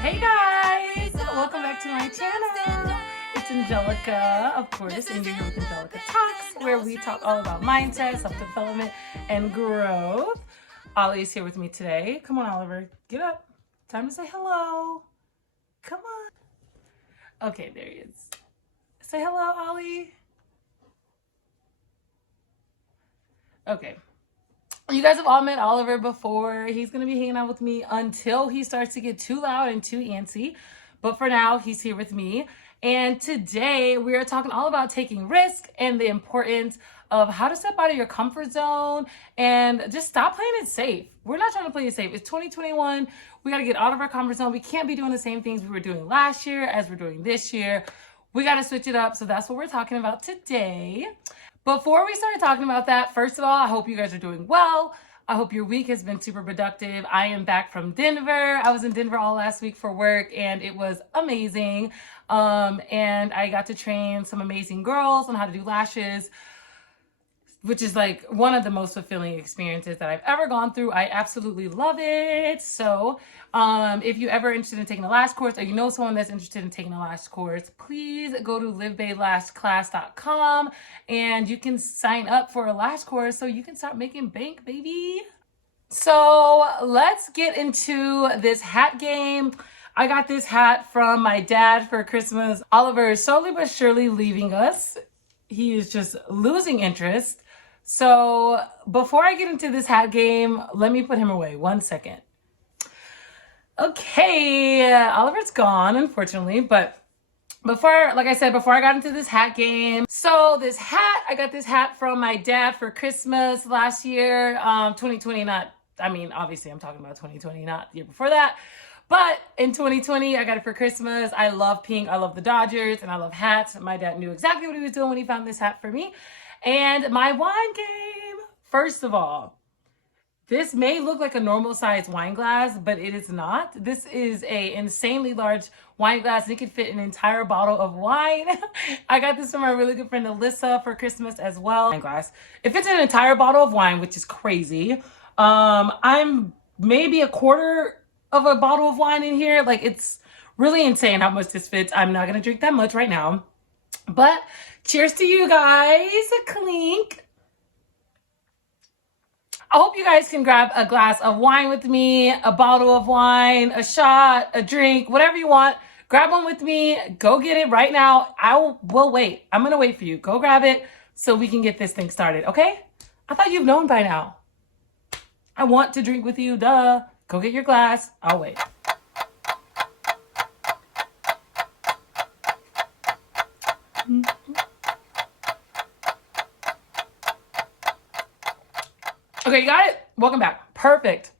Hey guys! Welcome back to my channel. It's Angelica, of course, and you're here with Angelica Talks, where we talk all about mindset, self-development, and growth. Ollie is here with me today. Come on, Oliver. Get up. Time to say hello. Come on. Okay, there he is. Say hello, Ollie. Okay. You guys have all met Oliver before. He's going to be hanging out with me until he starts to get too loud and too antsy. But for now, he's here with me. And today we are talking all about taking risk and the importance of how to step out of your comfort zone and just stop playing it safe. We're not trying to play it safe. It's 2021. We got to get out of our comfort zone. We can't be doing the same things we were doing last year as we're doing this year. We got to switch it up. So that's what we're talking about today. Before we start talking about that, first of all, I hope you guys are doing well. I hope your week has been super productive. I am back from Denver. I was in Denver all last week for work and it was amazing. And I got to train some amazing girls on how to do lashes, which is like one of the most fulfilling experiences that I've ever gone through. I absolutely love it. So if you're ever interested in taking a lash course or you know someone that's interested in taking a lash course, please go to livbaylashclass.com and you can sign up for a lash course so you can start making bank, baby. So let's get into this hat game. I got this hat from my dad for Christmas. Oliver is slowly but surely leaving us. He is just losing interest. So before I get into this hat game, let me put him away. 1 second. Okay, Oliver's gone, unfortunately, but before I got into this hat game, so this hat, I got this hat from my dad for Christmas last year, 2020, obviously I'm talking about 2020, not the year before that. But in 2020, I got it for Christmas. I love pink. I love the Dodgers and I love hats. My dad knew exactly what he was doing when he found this hat for me. And my wine game, first of all, this may look like a normal size wine glass, but it is not. This is a insanely large wine glass and it could fit an entire bottle of wine. I got this from my really good friend Alyssa for Christmas as well. Wine glass. It fits an entire bottle of wine, which is crazy. I'm maybe a quarter of a bottle of wine in here. Like, it's really insane how much this fits. I'm not gonna drink that much right now, but cheers to you guys. A clink. I hope you guys can grab a glass of wine with me, a bottle of wine, a shot, a drink, whatever you want. Grab one with me. Go get it right now. Will wait. I'm gonna wait for you. Go grab it so we can get this thing started, okay? I thought you've known by now. I want to drink with you, duh. Go get your glass. I'll wait. Okay, you got it? Welcome back. Perfect.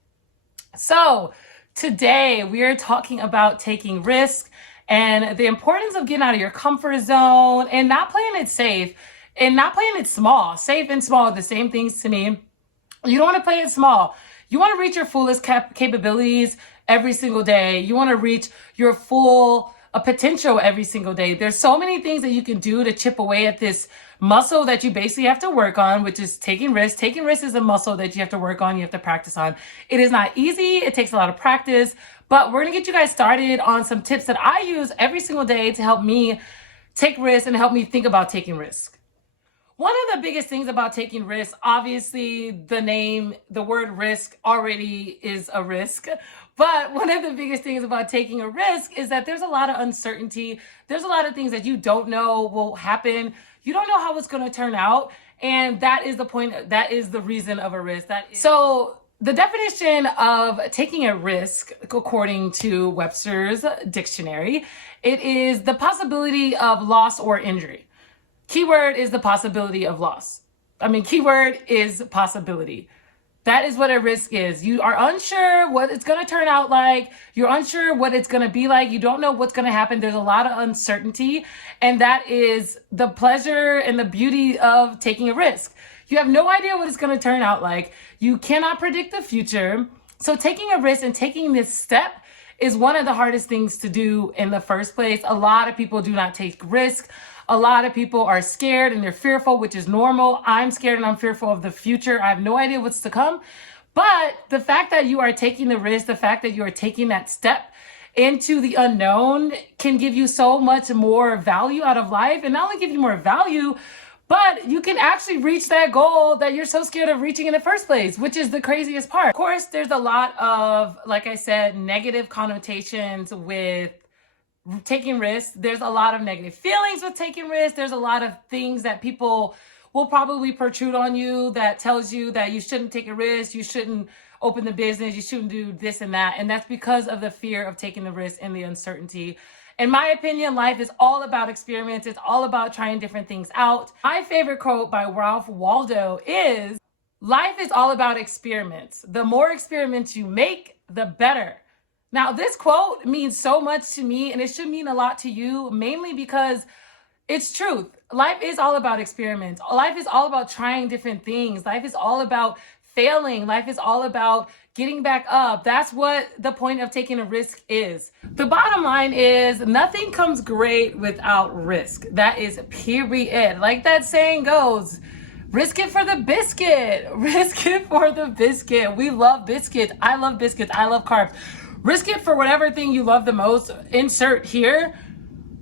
So today we are talking about taking risk and the importance of getting out of your comfort zone and not playing it safe and not playing it small. Safe and small are the same things to me. You don't want to play it small. You want to reach your fullest capabilities every single day. You want to reach your full potential every single day. There's so many things that you can do to chip away at this muscle that you basically have to work on, which is taking risks. Taking risks is a muscle that you have to work on, you have to practice on. It is not easy. It takes a lot of practice, but we're going to get you guys started on some tips that I use every single day to help me take risks and help me think about taking risks. One of the biggest things about taking risks, obviously the word risk already is a risk. But one of the biggest things about taking a risk is that there's a lot of uncertainty. There's a lot of things that you don't know will happen. You don't know how it's going to turn out. And that is the point. That is the reason of a risk. So the definition of taking a risk, according to Webster's dictionary, it is the possibility of loss or injury. Keyword is the possibility of loss. Keyword is possibility. That is what a risk is. You are unsure what it's going to turn out like. You're unsure what it's going to be like. You don't know what's going to happen. There's a lot of uncertainty. And that is the pleasure and the beauty of taking a risk. You have no idea what it's going to turn out like. You cannot predict the future. So taking a risk and taking this step is one of the hardest things to do in the first place. A lot of people do not take risk. A lot of people are scared and they're fearful, which is normal. I'm scared and I'm fearful of the future. I have no idea what's to come. But the fact that you are taking the risk, the fact that you are taking that step into the unknown can give you so much more value out of life, and not only give you more value, but you can actually reach that goal that you're so scared of reaching in the first place, which is the craziest part. Of course, there's a lot of, like I said, negative connotations with taking risks. There's a lot of negative feelings with taking risks. There's a lot of things that people will probably protrude on you that tells you that you shouldn't take a risk, you shouldn't open the business, you shouldn't do this and that. And that's because of the fear of taking the risk and the uncertainty. In my opinion, life is all about experiments. It's all about trying different things out. My favorite quote by Ralph Waldo is, "Life is all about experiments. The more experiments you make, the better." Now, this quote means so much to me, and it should mean a lot to you, mainly because it's truth. Life is all about experiments. Life is all about trying different things. Life is all about failing. Life is all about getting back up. That's what the point of taking a risk is. The bottom line is nothing comes great without risk. That is period. Like that saying goes, risk it for the biscuit. Risk it for the biscuit. We love biscuits. I love biscuits. I love carbs. Risk it for whatever thing you love the most. Insert here.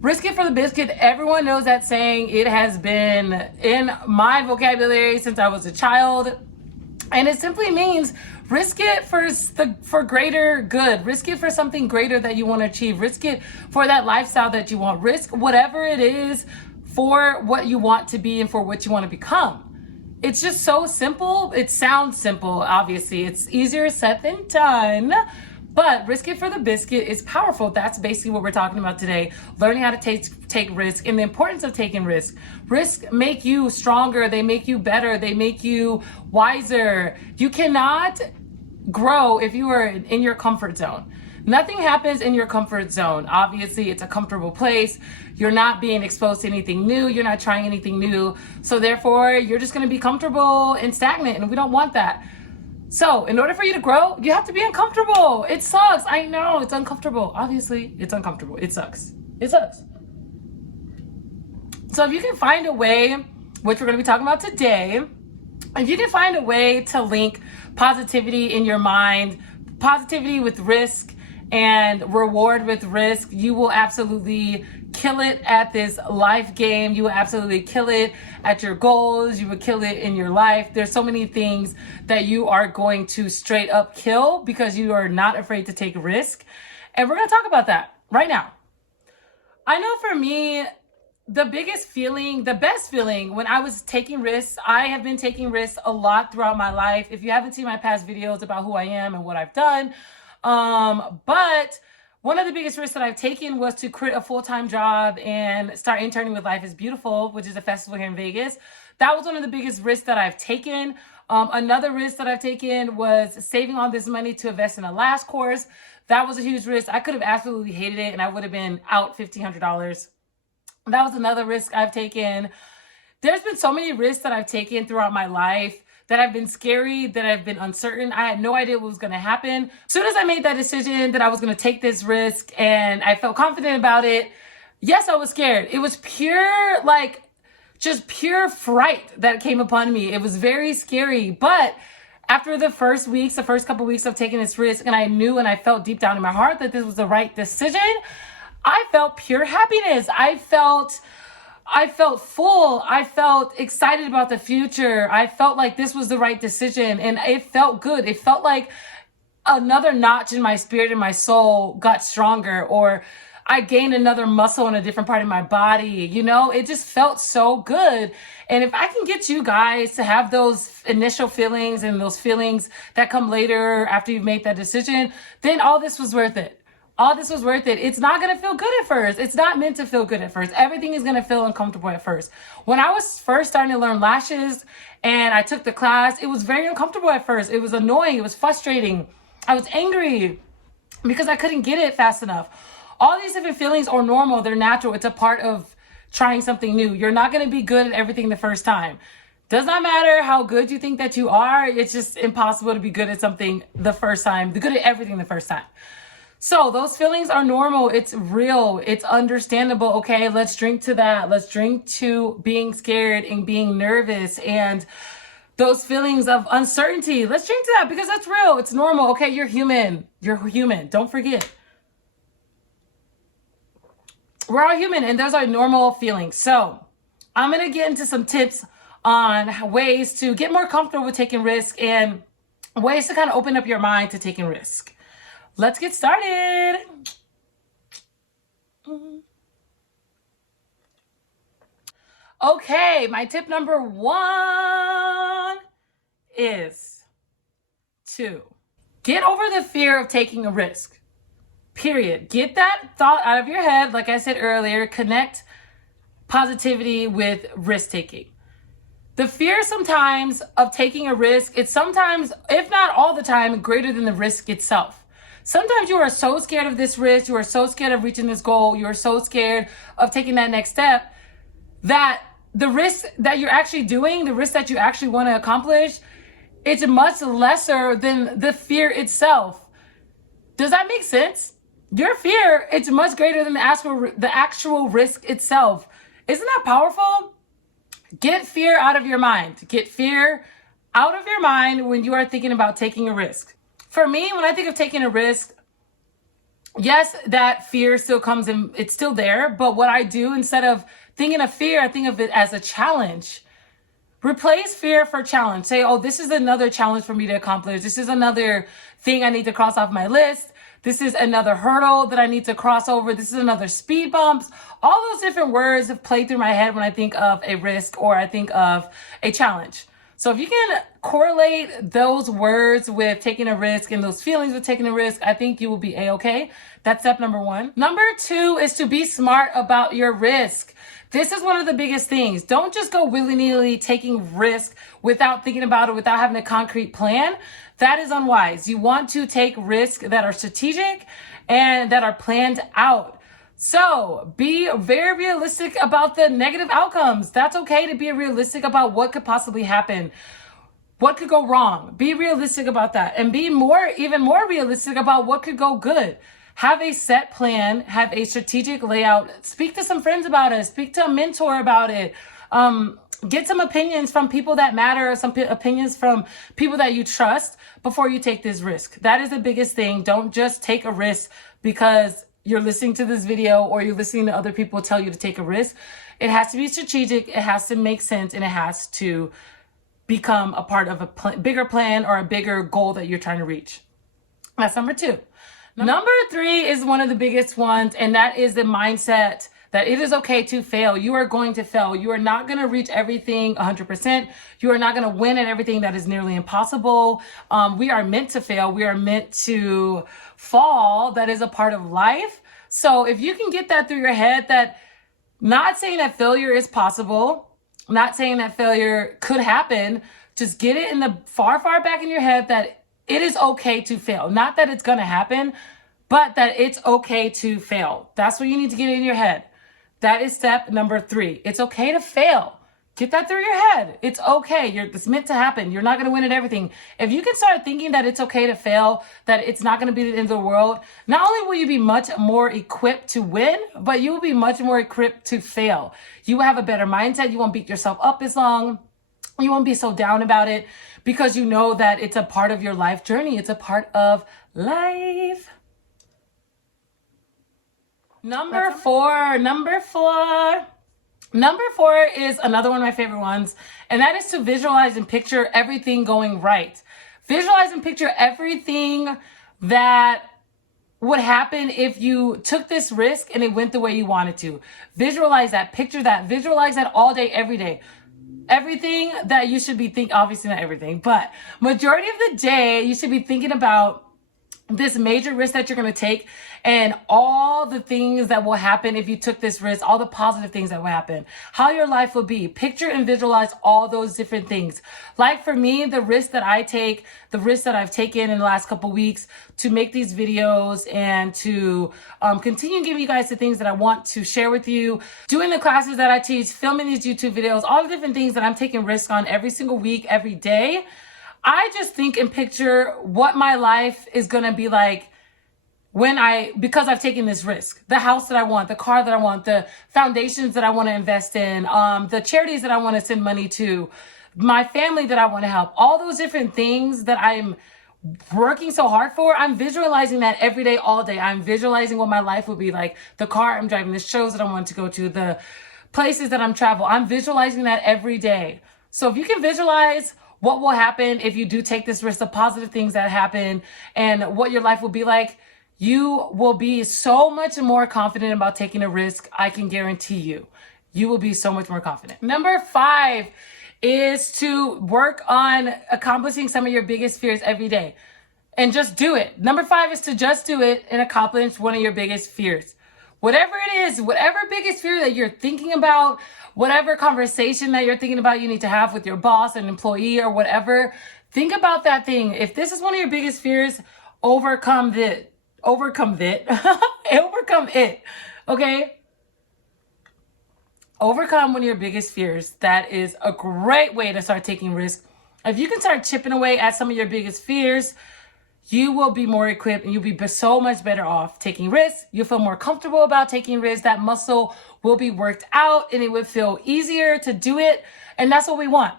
Risk it for the biscuit. Everyone knows that saying. It has been in my vocabulary since I was a child. And it simply means risk it for greater good. Risk it for something greater that you want to achieve. Risk it for that lifestyle that you want. Risk whatever it is for what you want to be and for what you want to become. It's just so simple. It sounds simple, obviously. It's easier said than done. But risk it for the biscuit is powerful. That's basically what we're talking about today. Learning how to take risk and the importance of taking risk. Risk make you stronger. They make you better. They make you wiser. You cannot grow if you are in your comfort zone. Nothing happens in your comfort zone. Obviously, it's a comfortable place. You're not being exposed to anything new. You're not trying anything new. So therefore, you're just going to be comfortable and stagnant, and we don't want that. So in order for you to grow, you have to be uncomfortable. It sucks. I know it's uncomfortable. Obviously, it's uncomfortable. It sucks. It sucks. So if you can find a way, which we're going to be talking about today, if you can find a way to link positivity in your mind, positivity with risk, and reward with risk, you will absolutely kill it at this life game. You will absolutely kill it at your goals. You will kill it in your life. There's so many things that you are going to straight up kill because you are not afraid to take a risk. And we're going to talk about that right now. I know for me, the best feeling when I was taking risks, I have been taking risks a lot throughout my life. If you haven't seen my past videos about who I am and what I've done, but one of the biggest risks that I've taken was to quit a full-time job and start interning with Life is Beautiful, which is a festival here in Vegas. That was one of the biggest risks that I've taken. Another risk that I've taken was saving all this money to invest in a Lash course. That was a huge risk. I could have absolutely hated it and I would have been out $1,500. That was another risk I've taken. There's been so many risks that I've taken throughout my life that have been scary, that have been uncertain. I had no idea what was going to happen. As soon as I made that decision that I was going to take this risk and I felt confident about it, yes, I was scared. It was pure, just pure fright that came upon me. It was very scary. But after the first couple weeks of taking this risk, and I knew and I felt deep down in my heart that this was the right decision, I felt pure happiness. I felt full. I felt excited about the future. I felt like this was the right decision and it felt good. It felt like another notch in my spirit and my soul got stronger, or I gained another muscle in a different part of my body. It just felt so good. And if I can get you guys to have those initial feelings and those feelings that come later after you've made that decision, then all this was worth it. All this was worth it. It's not going to feel good at first. It's not meant to feel good at first. Everything is going to feel uncomfortable at first. When I was first starting to learn lashes and I took the class, it was very uncomfortable at first. It was annoying. It was frustrating. I was angry because I couldn't get it fast enough. All these different feelings are normal. They're natural. It's a part of trying something new. You're not going to be good at everything the first time. Does not matter how good you think that you are. It's just impossible to be good at something the first time, good at everything the first time. So those feelings are normal. It's real. It's understandable. Okay, let's drink to that. Let's drink to being scared and being nervous and those feelings of uncertainty. Let's drink to that because that's real. It's normal. Okay, you're human. You're human. Don't forget. we're all human and those are normal feelings. So I'm going to get into some tips on ways to get more comfortable with taking risk and ways to kind of open up your mind to taking risk. Let's get started. Okay, my tip number 1 is to get over the fear of taking a risk. Period. Get that thought out of your head. Like I said earlier, connect positivity with risk taking. The fear sometimes of taking a risk, it's sometimes, if not all the time, greater than the risk itself. Sometimes you are so scared of this risk, you are so scared of reaching this goal, you are so scared of taking that next step, that the risk that you're actually doing, the risk that you actually want to accomplish, it's much lesser than the fear itself. Does that make sense? Your fear, it's much greater than the actual risk itself. Isn't that powerful? Get fear out of your mind. Get fear out of your mind when you are thinking about taking a risk. For me, when I think of taking a risk, yes, that fear still comes in, it's still there. But what I do, instead of thinking of fear, I think of it as a challenge. Replace fear for challenge. Say, oh, this is another challenge for me to accomplish. This is another thing I need to cross off my list. This is another hurdle that I need to cross over. This is another speed bumps. All those different words have played through my head when I think of a risk or I think of a challenge. So if you can correlate those words with taking a risk and those feelings with taking a risk, I think you will be A-okay. That's step number 1. Number 2 is to be smart about your risk. This is one of the biggest things. Don't just go willy-nilly taking risk without thinking about it, without having a concrete plan. That is unwise. You want to take risks that are strategic and that are planned out. So be very realistic about the negative outcomes. That's okay to be realistic about what could possibly happen. What could go wrong? Be realistic about that and be even more realistic about what could go good. Have a set plan, have a strategic layout. Speak to some friends about it. Speak to a mentor about it. Get some opinions from people that matter, some opinions from people that you trust before you take this risk. That is the biggest thing. Don't just take a risk because you're listening to this video or you're listening to other people tell you to take a risk. It has to be strategic. It has to make sense and it has to become a part of a bigger plan or a bigger goal that you're trying to reach. That's number 2. Number 3 is one of the biggest ones, and that is the mindset that it is okay to fail. You are going to fail. You are not going to reach everything 100%. You are not going to win at everything. That is nearly impossible. We are meant to fail. We are meant to fall. That is a part of life. So if you can get that through your head, that not saying that failure is possible, not saying that failure could happen, just get it in the far back in your head that it is okay to fail. Not that it's going to happen, but that it's okay to fail. That's what you need to get in your head. That is step number 3. It's okay to fail. Get that through your head. It's okay. It's meant to happen. You're not going to win at everything. If you can start thinking that it's okay to fail, that it's not going to be the end of the world, not only will you be much more equipped to win, but you will be much more equipped to fail. You will have a better mindset. You won't beat yourself up as long. You won't be so down about it because you know that it's a part of your life journey. It's a part of life. Number four is another one of my favorite ones, and that is to visualize and picture everything going right. Visualize and picture everything that would happen if you took this risk and it went the way you wanted to. Visualize that, picture that, visualize that all day, every day. Everything that you should be thinking, obviously not everything, but majority of the day, you should be thinking about this major risk that you're going to take and all the things that will happen if you took this risk, all the positive things that will happen, how your life will be. Picture and visualize all those different things. Like for me, the risk that I take, the risk that I've taken in the last couple weeks to make these videos and to continue giving you guys the things that I want to share with you, doing the classes that I teach, filming these YouTube videos, all the different things that I'm taking risk on every single week, every day. I just think and picture what my life is going to be like because I've taken this risk. The house that I want, the car that I want, the foundations that I want to invest in, the charities that I want to send money to, my family that I want to help, all those different things that I'm working so hard for, I'm visualizing that every day, all day. I'm visualizing what my life would be like, the car I'm driving, the shows that I want to go to, the places that I'm traveling. I'm visualizing that every day. So if you can visualize what will happen if you do take this risk, the positive things that happen, and what your life will be like, you will be so much more confident about taking a risk. I can guarantee you, you will be so much more confident. Number 5 is to work on accomplishing some of your biggest fears every day and just do it. Number 5 is to just do it and accomplish one of your biggest fears. Whatever it is, whatever biggest fear that you're thinking about, whatever conversation that you're thinking about you need to have with your boss, an employee, or whatever, think about that thing. If this is one of your biggest fears, overcome it. Overcome it. Okay? Overcome one of your biggest fears. That is a great way to start taking risks. If you can start chipping away at some of your biggest fears, you will be more equipped and you'll be so much better off taking risks. You'll feel more comfortable about taking risks. That muscle will be worked out and it would feel easier to do it. And that's what we want.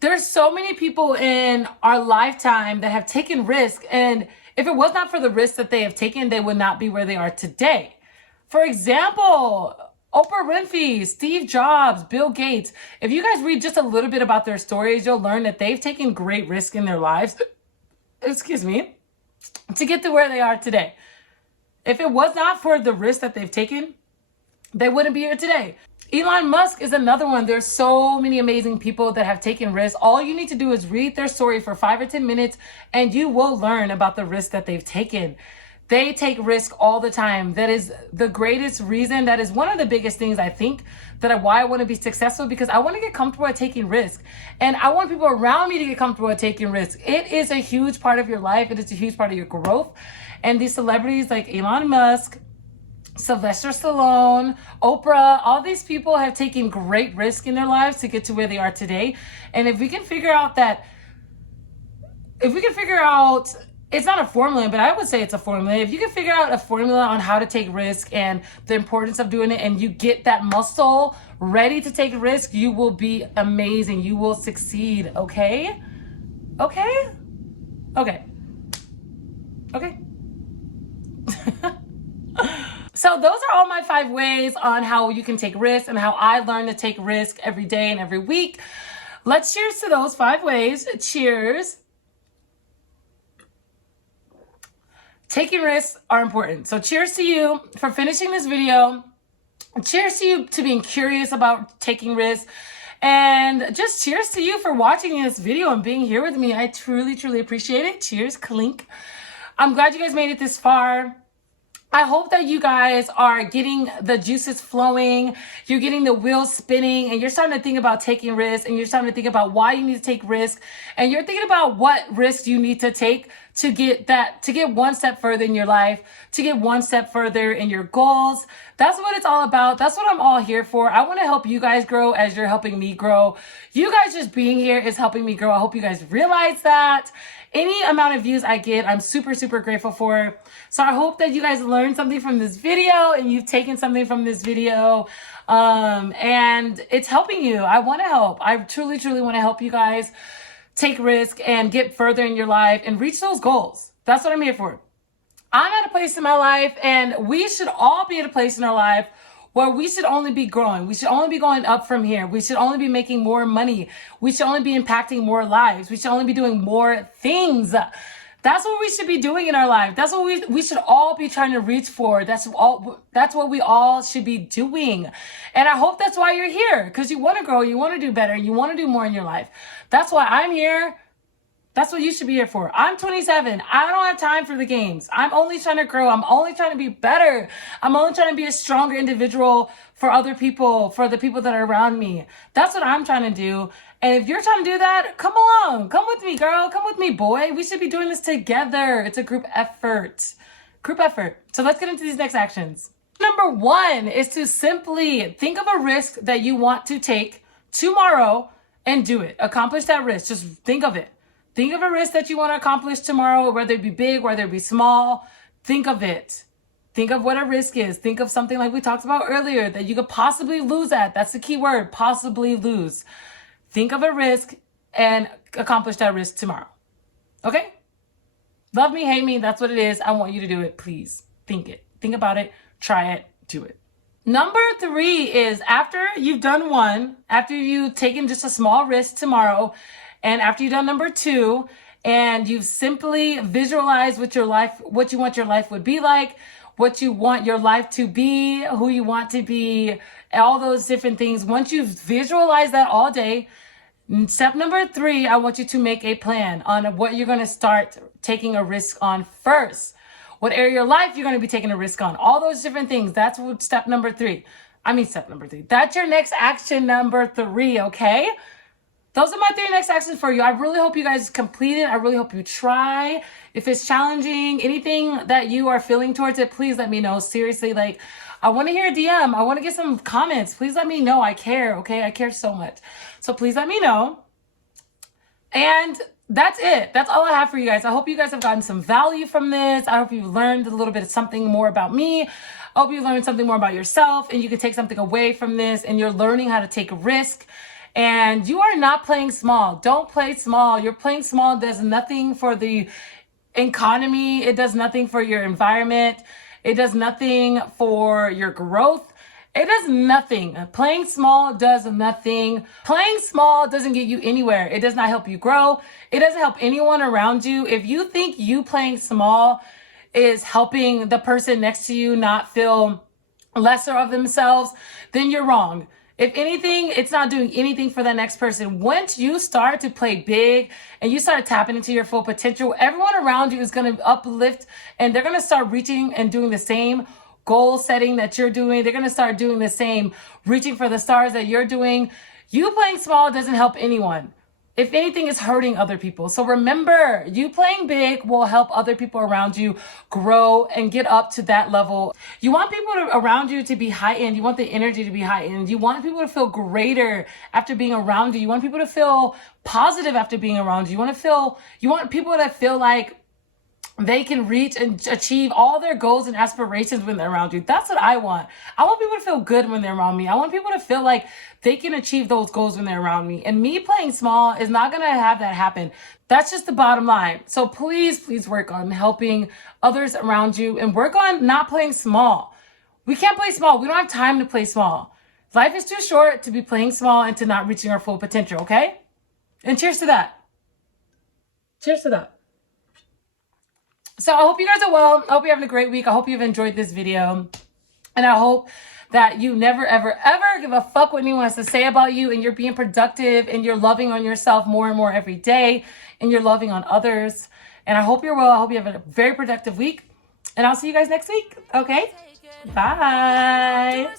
There's so many people in our lifetime that have taken risks, and if it was not for the risks that they have taken, they would not be where they are today. For example, Oprah Winfrey, Steve Jobs, Bill Gates. If you guys read just a little bit about their stories, you'll learn that they've taken great risk in their lives, to get to where they are today. If it was not for the risk that they've taken, they wouldn't be here today. Elon Musk is another one. There's so many amazing people that have taken risks. All you need to do is read their story for 5 or 10 minutes and you will learn about the risks that they've taken. They take risk all the time. That is the greatest reason. That is one of the biggest things I think why I want to be successful, because I want to get comfortable at taking risk. And I want people around me to get comfortable at taking risk. It is a huge part of your life. It is a huge part of your growth. And these celebrities like Elon Musk, Sylvester Stallone, Oprah, all these people have taken great risk in their lives to get to where they are today. And if we can figure out, it's not a formula, but I would say it's a formula. If you can figure out a formula on how to take risk and the importance of doing it, and you get that muscle ready to take risk, you will be amazing. You will succeed. Okay? Okay? Okay. Okay. So those are all my 5 ways on how you can take risks and how I learn to take risk every day and every week. Let's cheers to those 5 ways. Cheers. Taking risks are important. So cheers to you for finishing this video. Cheers to you to being curious about taking risks. And just cheers to you for watching this video and being here with me. I truly, truly appreciate it. Cheers, clink. I'm glad you guys made it this far. I hope that you guys are getting the juices flowing, you're getting the wheels spinning, and you're starting to think about taking risks, and you're starting to think about why you need to take risks, and you're thinking about what risks you need to take to get one step further in your life, to get one step further in your goals. That's what it's all about. That's what I'm all here for. I want to help you guys grow as you're helping me grow. You guys just being here is helping me grow. I hope you guys realize that. Any amount of views I get, I'm super, super grateful for. So I hope that you guys learned something from this video and you've taken something from this video. And it's helping you. I want to help. I truly, truly want to help you guys take risk and get further in your life and reach those goals. That's what I'm here for. I'm at a place in my life, and we should all be at a place in our life where we should only be growing. We should only be going up from here. We should only be making more money. We should only be impacting more lives. We should only be doing more things. That's what we should be doing in our life. That's what we should all be trying to reach for. That's what we all should be doing. And I hope that's why you're here, because you want to grow, you want to do better, you want to do more in your life. That's why I'm here. That's what you should be here for. I'm 27. I don't have time for the games. I'm only trying to grow. I'm only trying to be better. I'm only trying to be a stronger individual for other people, for the people that are around me. That's what I'm trying to do. And if you're trying to do that, come along. Come with me, girl. Come with me, boy. We should be doing this together. It's a group effort. Group effort. So let's get into these next actions. Number 1 is to simply think of a risk that you want to take tomorrow and do it. Accomplish that risk. Just think of it. Think of a risk that you want to accomplish tomorrow, whether it be big, whether it be small. Think of it. Think of what a risk is. Think of something like we talked about earlier that you could possibly lose at. That's the key word, possibly lose. Think of a risk and accomplish that risk tomorrow. Okay? Love me, hate me, that's what it is. I want you to do it. Please think it. Think about it. Try it. Do it. Number 3 is after you've done 1, after you've taken just a small risk tomorrow, and after you've done number 2, and you've simply visualized what you want your life would be like, what you want your life to be, who you want to be, all those different things. Once you've visualized that all day, step number 3, I want you to make a plan on what you're going to start taking a risk on first. What area of your life you're going to be taking a risk on. All those different things. That's what step number 3. Step number 3. That's your next action number 3, okay? Those are my 3 next actions for you. I really hope you guys complete it. I really hope you try. If it's challenging, anything that you are feeling towards it, please let me know. Seriously, like, I want to hear a DM. I want to get some comments. Please let me know. I care, okay? I care so much. So please let me know. And that's it. That's all I have for you guys. I hope you guys have gotten some value from this. I hope you've learned a little bit of something more about me. I hope you learned something more about yourself and you can take something away from this and you're learning how to take a risk. And you are not playing small. Don't play small. You're playing small does nothing for the economy. It does nothing for your environment. It does nothing for your growth. It does nothing. Playing small does nothing. Playing small doesn't get you anywhere. It does not help you grow. It doesn't help anyone around you. If you think you playing small is helping the person next to you not feel lesser of themselves, then you're wrong. If anything, it's not doing anything for the next person. Once you start to play big and you start tapping into your full potential, everyone around you is going to uplift and they're going to start reaching and doing the same goal setting that you're doing. They're going to start doing the same, reaching for the stars that you're doing. You playing small doesn't help anyone. If anything, it's hurting other people. So remember, you playing big will help other people around you grow and get up to that level. You want people around you to be heightened. You want the energy to be heightened. You want people to feel greater after being around you. You want people to feel positive after being around you. You want people to feel like they can reach and achieve all their goals and aspirations when they're around you. That's what I want. I want people to feel good when they're around me. I want people to feel like they can achieve those goals when they're around me. And me playing small is not going to have that happen. That's just the bottom line. So please work on helping others around you and work on not playing small. We can't play small. We don't have time to play small. Life is too short to be playing small and to not reaching our full potential, okay? And cheers to that. Cheers to that. So I hope you guys are well. I hope you're having a great week. I hope you've enjoyed this video. And I hope that you never, ever, ever give a fuck what anyone has to say about you and you're being productive and you're loving on yourself more and more every day and you're loving on others. And I hope you're well. I hope you have a very productive week. And I'll see you guys next week. Okay? Bye.